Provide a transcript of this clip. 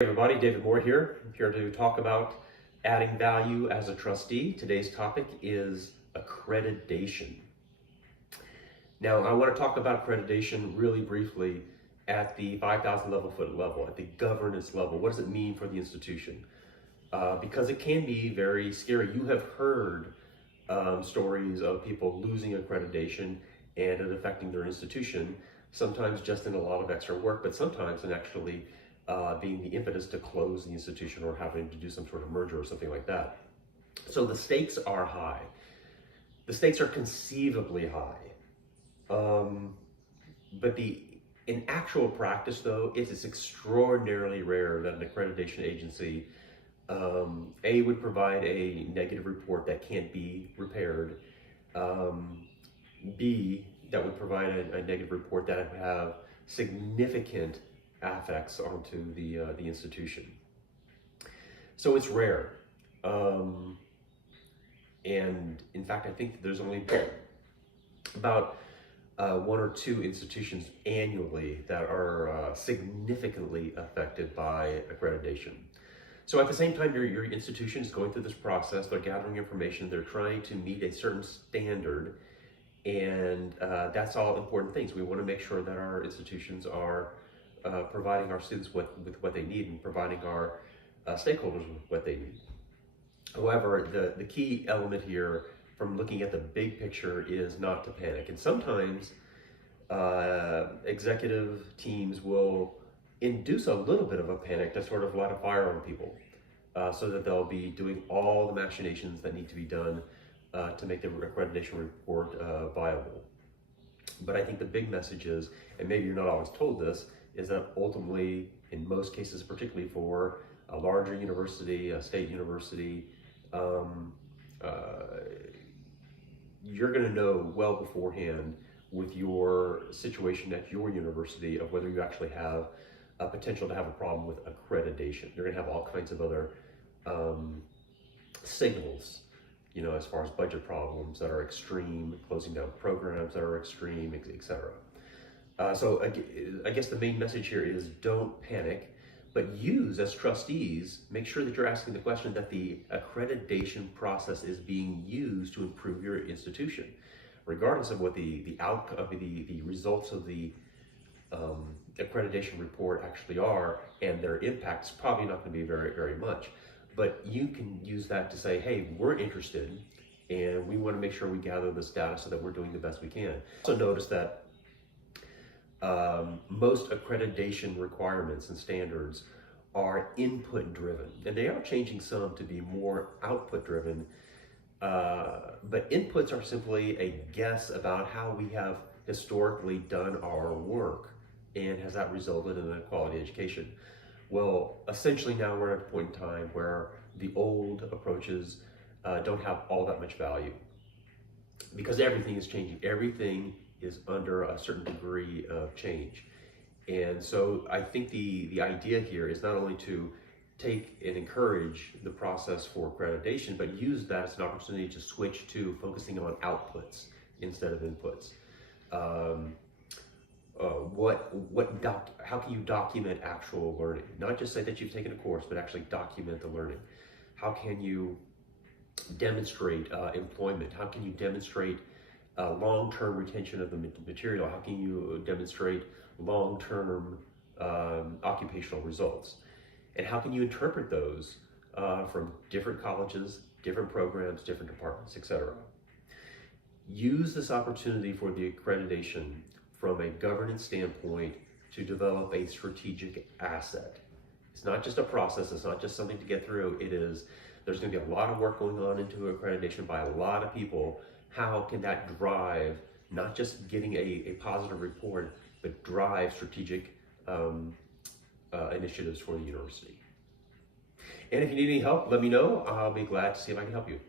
Hey everybody, David Moore here. I'm here to talk about adding value as a trustee. Today's topic is accreditation. Now, I want to talk about accreditation really briefly at the 5,000 foot level, at the governance level. What does it mean for the institution? Because it can be very scary. You have heard stories of people losing accreditation and it affecting their institution, sometimes just in a lot of extra work, but sometimes in actually being the impetus to close the institution or having to do some sort of merger or something like that. So the stakes are high. The stakes are conceivably high. But in actual practice, though, it is extraordinarily rare that an accreditation agency would provide a negative report that can't be repaired. B, that would provide a negative report that would have significant affects onto the institution. So it's rare. And in fact, I think that there's only about one or two institutions annually that are significantly affected by accreditation. So at the same time, your institution is going through this process, they're gathering information, they're trying to meet a certain standard, and that's all important things. We want to make sure that our institutions are providing our students with what they need and providing our stakeholders with what they need. However, the key element here from looking at the big picture is not to panic. And sometimes executive teams will induce a little bit of a panic to sort of light a fire on people so that they'll be doing all the machinations that need to be done to make the accreditation report viable. But I think the big message is, and maybe you're not always told this, is that ultimately, in most cases, particularly for a larger university, a state university, you're going to know well beforehand with your situation at your university of whether you actually have a potential to have a problem with accreditation. You're going to have all kinds of other signals, as far as budget problems that are extreme, closing down programs that are extreme, etc. So I guess the main message here is don't panic, but use as trustees, make sure that you're asking the question that the accreditation process is being used to improve your institution, regardless of what the outcome, the results of the accreditation report actually are, and their impact's probably not going to be very, very much. But you can use that to say, hey, we're interested, and we want to make sure we gather this data so that we're doing the best we can. Also notice that most accreditation requirements and standards are input driven, and they are changing some to be more output driven, but inputs are simply a guess about how we have historically done our work, and has that resulted in a quality education. Well, essentially now we're at a point in time where the old approaches don't have all that much value, because everything is changing. Everything is under a certain degree of change. And so I think the idea here is not only to take and encourage the process for accreditation, but use that as an opportunity to switch to focusing on outputs instead of inputs. How can you document actual learning? Not just say that you've taken a course, but actually document the learning. How can you demonstrate employment? How can you demonstrate long-term retention of the material? How can you demonstrate long-term occupational results? And how can you interpret those from different colleges, different programs, different departments, etc.? Use this opportunity for the accreditation from a governance standpoint to develop a strategic asset. It's not just a process, it's not just something to get through, there's going to be a lot of work going on into accreditation by a lot of people. How can that drive, not just getting a positive report, but drive strategic initiatives for the university? And if you need any help, let me know. I'll be glad to see if I can help you.